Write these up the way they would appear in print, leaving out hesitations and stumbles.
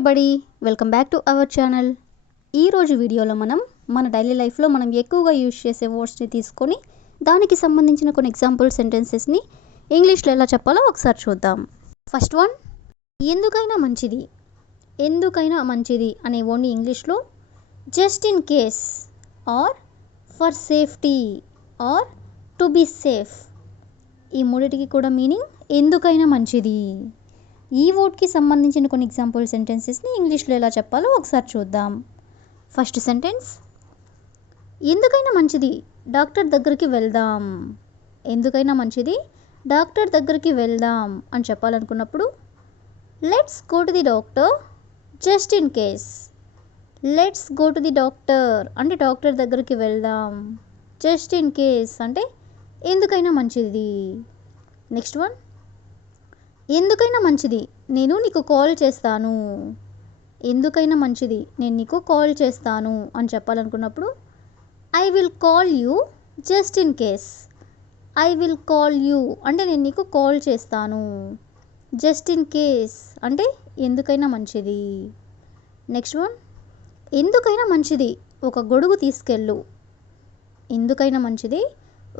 Everybody, welcome back to our channel. ఈరోజు వీడియోలో మన డైలీ లైఫ్లో మనం ఎక్కువగా యూజ్ చేసే వర్డ్స్ని తీసుకొని దానికి సంబంధించిన కొన్ని ఎగ్జాంపుల్ సెంటెన్సెస్ని ఇంగ్లీష్లో ఎలా చెప్పాలో ఒకసారి చూద్దాం. ఫస్ట్ వన్, ఎందుకైనా మంచిది. ఎందుకైనా మంచిది అనే వర్డ్ని ఇంగ్లీష్లో just in case or for safety or to be safe. ఈ మూడిటికి కూడా మీనింగ్ ఎందుకైనా మంచిది. ఈ వర్డ్కి సంబంధించిన కొన్ని ఎగ్జాంపుల్ సెంటెన్సెస్ని ఇంగ్లీష్లో ఎలా చెప్పాలో ఒకసారి చూద్దాం. ఫస్ట్ సెంటెన్స్, ఎందుకైనా మంచిది డాక్టర్ దగ్గరికి వెళ్దాం. ఎందుకైనా మంచిది డాక్టర్ దగ్గరికి వెళ్దాం అని చెప్పాలనుకున్నప్పుడు let's go to the doctor just in case. Let's go to the doctor అంటే డాక్టర్ దగ్గరికి వెళ్దాం. జస్ట్ ఇన్ కేస్ అంటే ఎందుకైనా మంచిది. నెక్స్ట్ వన్, ఎందుకైనా మంచిది నేను నీకు కాల్ చేస్తాను. ఎందుకైనా మంచిది నేను నీకు కాల్ చేస్తాను అని చెప్పాలనుకున్నప్పుడు I will call you just in case. I will call you అంటే నేను నీకు కాల్ చేస్తాను. జస్ట్ ఇన్ కేస్ అంటే ఎందుకైనా మంచిది. నెక్స్ట్ వన్, ఎందుకైనా మంచిది ఒక గొడుగు తీసుకెళ్ళు. ఎందుకైనా మంచిది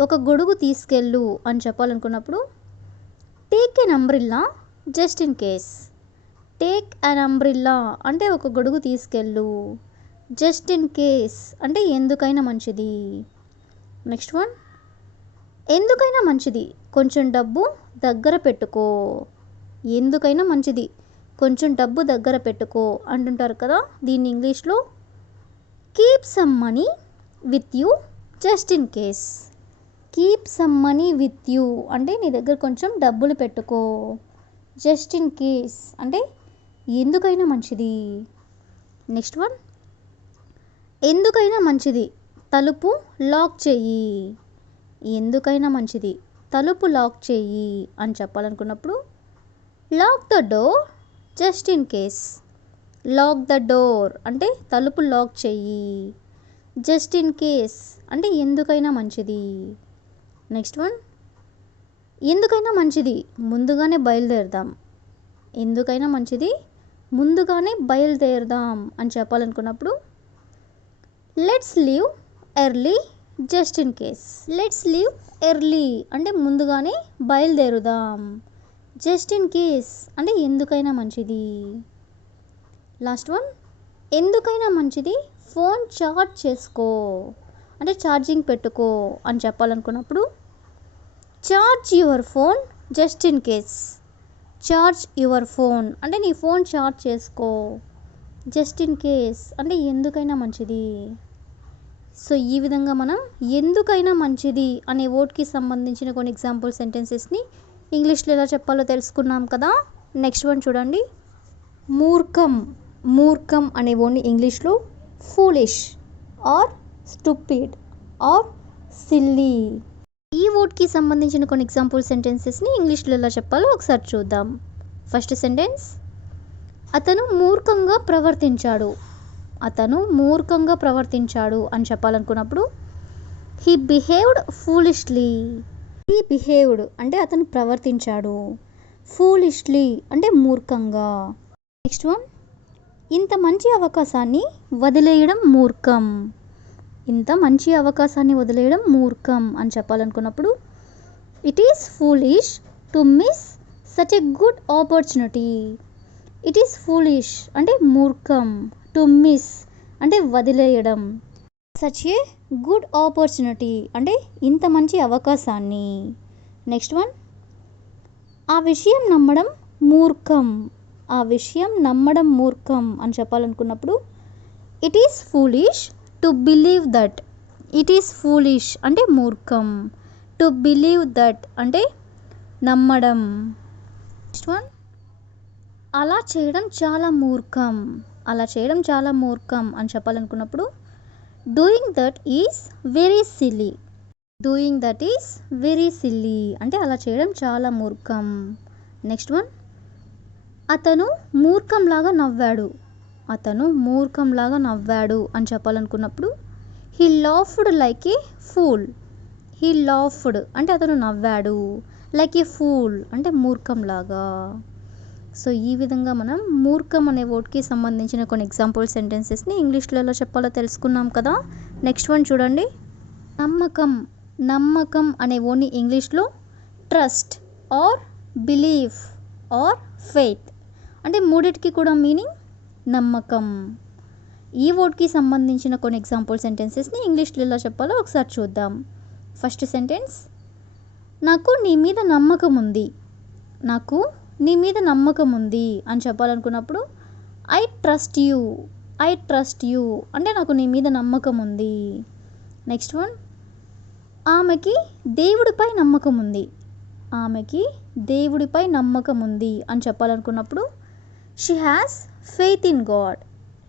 ఒక గొడుగు తీసుకెళ్ళు అని చెప్పాలనుకున్నప్పుడు take an umbrella just in case. Take an umbrella అంటే ఒక గొడుగు తీసుకెళ్ళు. జస్ట్ ఇన్ కేస్ అంటే ఎందుకైనా మంచిది. నెక్స్ట్ వన్, ఎందుకైనా మంచిది కొంచెం డబ్బు దగ్గర పెట్టుకో. ఎందుకైనా మంచిది కొంచెం డబ్బు దగ్గర పెట్టుకో అంటుంటారు కదా, దీన్ని ఇంగ్లీష్లో keep some money with you just in case. Keep some money with you అంటే నీ దగ్గర కొంచెం డబ్బులు పెట్టుకో. జస్ట్ ఇన్ కేస్ అంటే ఎందుకైనా మంచిది. నెక్స్ట్ వన్, ఎందుకైనా మంచిది తలుపు లాక్ చెయ్యి. ఎందుకైనా మంచిది తలుపు లాక్ చెయ్యి అని చెప్పాలనుకున్నప్పుడు lock the door just in case. Lock the door అంటే తలుపు లాక్ చెయ్యి. జస్ట్ ఇన్ కేస్ అంటే ఎందుకైనా మంచిది. నెక్స్ట్ వన్, ఎందుకైనా మంచిది ముందుగానే బయలుదేరదాం. ఎందుకైనా మంచిది ముందుగానే బయలుదేరదాం అని చెప్పాలనుకున్నప్పుడు let's leave early just in case. Let's leave early అంటే ముందుగానే బయలుదేరుదాం. జస్ట్ ఇన్ కేస్ అంటే ఎందుకైనా మంచిది. లాస్ట్ వన్, ఎందుకైనా మంచిది ఫోన్ ఛార్జ్ చేసుకో అంటే ఛార్జింగ్ పెట్టుకో అని చెప్పాలనుకున్నప్పుడు charge your phone just in case. Charge your phone అంటే నీ ఫోన్ ఛార్జ్ చేసుకో. జస్ట్ ఇన్ కేస్ అంటే ఎందుకైనా మంచిది. సో ఈ విధంగా మనం ఎందుకైనా మంచిది అనే వర్డ్కి సంబంధించిన కొన్ని ఎగ్జాంపుల్ సెంటెన్సెస్ని ఇంగ్లీష్లో ఎలా చెప్పాలో తెలుసుకున్నాం కదా. నెక్స్ట్ వన్ చూడండి, మూర్ఖం. మూర్ఖం అనే వర్డ్ని ఇంగ్లీష్లో foolish or stupid or silly. ఈ వర్డ్కి సంబంధించిన కొన్ని ఎగ్జాంపుల్ సెంటెన్సెస్ని ఇంగ్లీష్లో ఎలా చెప్పాలో ఒకసారి చూద్దాం. ఫస్ట్ సెంటెన్స్, అతను మూర్ఖంగా ప్రవర్తించాడు. అతను మూర్ఖంగా ప్రవర్తించాడు అని చెప్పాలనుకున్నప్పుడు he behaved foolishly. He behaved అంటే అతను ప్రవర్తించాడు. ఫూలిష్లీ అంటే మూర్ఖంగా. నెక్స్ట్ వన్, ఇంత మంచి అవకాశాన్ని వదిలేయడం మూర్ఖం. ఇంత మంచి అవకాశాన్ని వదిలేయడం మూర్ఖం అని చెప్పాలనుకున్నప్పుడు it is foolish to miss such a good opportunity. It is foolish అంటే మూర్ఖం, టు మిస్ అంటే వదిలేయడం, సచ్ ఏ గుడ్ ఆపర్చునిటీ అంటే ఇంత మంచి అవకాశాన్ని. నెక్స్ట్ వన్, ఆ విషయం నమ్మడం మూర్ఖం. ఆ విషయం నమ్మడం మూర్ఖం అని చెప్పాలనుకున్నప్పుడు it is foolish to believe that. It is foolish అంటే మూర్ఖం, టు బిలీవ్ దట్ అంటే నమ్మడం. నెక్స్ట్ వన్, అలా చేయడం చాలా మూర్ఖం. అలా చేయడం చాలా మూర్ఖం అని చెప్పాలనుకున్నప్పుడు doing that is very silly. Doing that is very silly అంటే అలా చేయడం చాలా మూర్ఖం. నెక్స్ట్ వన్, అతను మూర్ఖంలాగా నవ్వాడు. అతను మూర్ఖంలాగా నవ్వాడు అని చెప్పాలనుకున్నప్పుడు he laughed like a fool. He laughed అంటే అతను నవ్వాడు. లైక్ ఏ ఫూల్ అంటే మూర్ఖంలాగా. సో ఈ విధంగా మనం మూర్ఖం అనే వర్డ్కి సంబంధించిన కొన్ని ఎగ్జాంపుల్ సెంటెన్సెస్ని ఇంగ్లీష్లో ఎలా చెప్పాలో తెలుసుకున్నాం కదా. నెక్స్ట్ వన్ చూడండి. నమ్మకం. నమ్మకం అనే వర్డ్ని ఇంగ్లీష్లో trust or belief or faith, అంటే మూడిటికి కూడా మీనింగ్ నమ్మకం. ఈ వర్డ్కి సంబంధించిన కొన్ని ఎగ్జాంపుల్ సెంటెన్సెస్ని ఇంగ్లీష్లో ఎలా చెప్పాలో ఒకసారి చూద్దాం. ఫస్ట్ సెంటెన్స్, నాకు నీ మీద నమ్మకం ఉంది. నాకు నీ మీద నమ్మకం ఉంది అని చెప్పాలనుకున్నప్పుడు I trust you. I trust you అంటే నాకు నీ మీద నమ్మకం ఉంది. నెక్స్ట్ వన్, ఆమెకి దేవుడిపై నమ్మకం ఉంది. ఆమెకి దేవుడిపై నమ్మకం ఉంది అని చెప్పాలనుకున్నప్పుడు she has faith in God.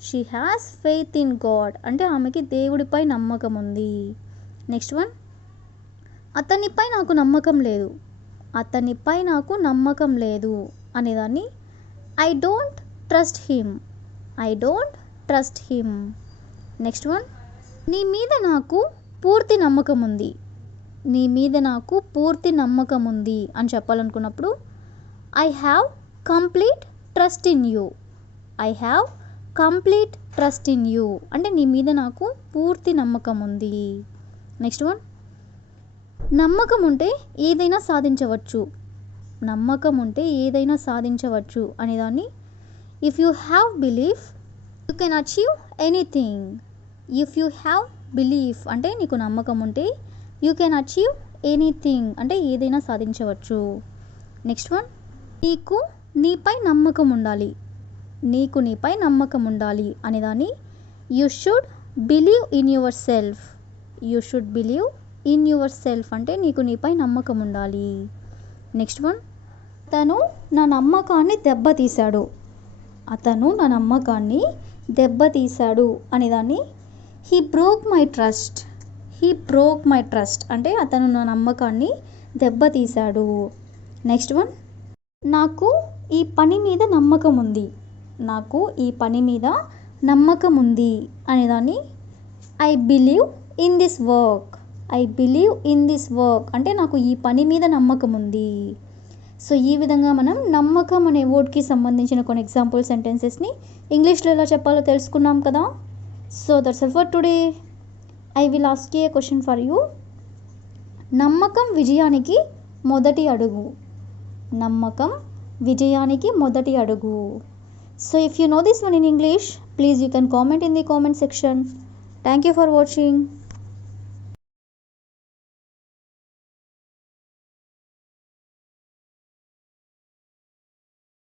She has faith in God అంటే ఆమెకి దేవుడిపై నమ్మకం ఉంది. నెక్స్ట్ వన్, అతనిపై నాకు నమ్మకం లేదు. అతనిపై నాకు నమ్మకం లేదు అనేదాన్ని I don't trust him. I don't trust him. Next one, నీ మీద నాకు పూర్తి నమ్మకం ఉంది. నీ మీద నాకు పూర్తి నమ్మకం ఉంది అని చెప్పాలనుకున్నప్పుడు I have complete trust in you. I have complete trust in you అంటే నీ మీద నాకు పూర్తి నమ్మకం ఉంది. నెక్స్ట్ వన్, నమ్మకం ఉంటే ఏదైనా సాధించవచ్చు. నమ్మకం ఉంటే ఏదైనా సాధించవచ్చు అనేదాన్ని if you have belief you can achieve anything. If you have belief అంటే నీకు నమ్మకం ఉంటే యూ కెన్ అచీవ్ ఎనీథింగ్ అంటే ఏదైనా సాధించవచ్చు. నెక్స్ట్ వన్, నీకు నీపై నమ్మకం ఉండాలి. నీకు నీపై నమ్మకం ఉండాలి అనేదాన్ని you should believe in your self. You should believe in your self అంటే నీకు నీపై నమ్మకం ఉండాలి. నెక్స్ట్ వన్, అతను నా నమ్మకాన్ని దెబ్బతీశాడు. అతను నా నమ్మకాన్ని దెబ్బతీశాడు అనేదాన్ని he broke my trust. He broke my trust అంటే అతను నా నమ్మకాన్ని దెబ్బతీశాడు. నెక్స్ట్ వన్, నాకు ఈ పని మీద నమ్మకం ఉంది. నాకు ఈ పని మీద నమ్మకం ఉంది అనేదాన్ని I believe in this work. I believe in this work అంటే నాకు ఈ పని మీద నమ్మకం ఉంది. సో ఈ విధంగా మనం నమ్మకం అనే వర్డ్కి సంబంధించిన కొన్ని ఎగ్జాంపుల్ సెంటెన్సెస్ని ఇంగ్లీష్లో ఎలా చెప్పాలో తెలుసుకున్నాం కదా. So that's all for today. I will ask a question for you. నమ్మకం విజయానికి మొదటి అడుగు. నమ్మకం విజయానికి మొదటి అడుగు. So if you know this one in English, please you can comment in the comment section. Thank you for watching.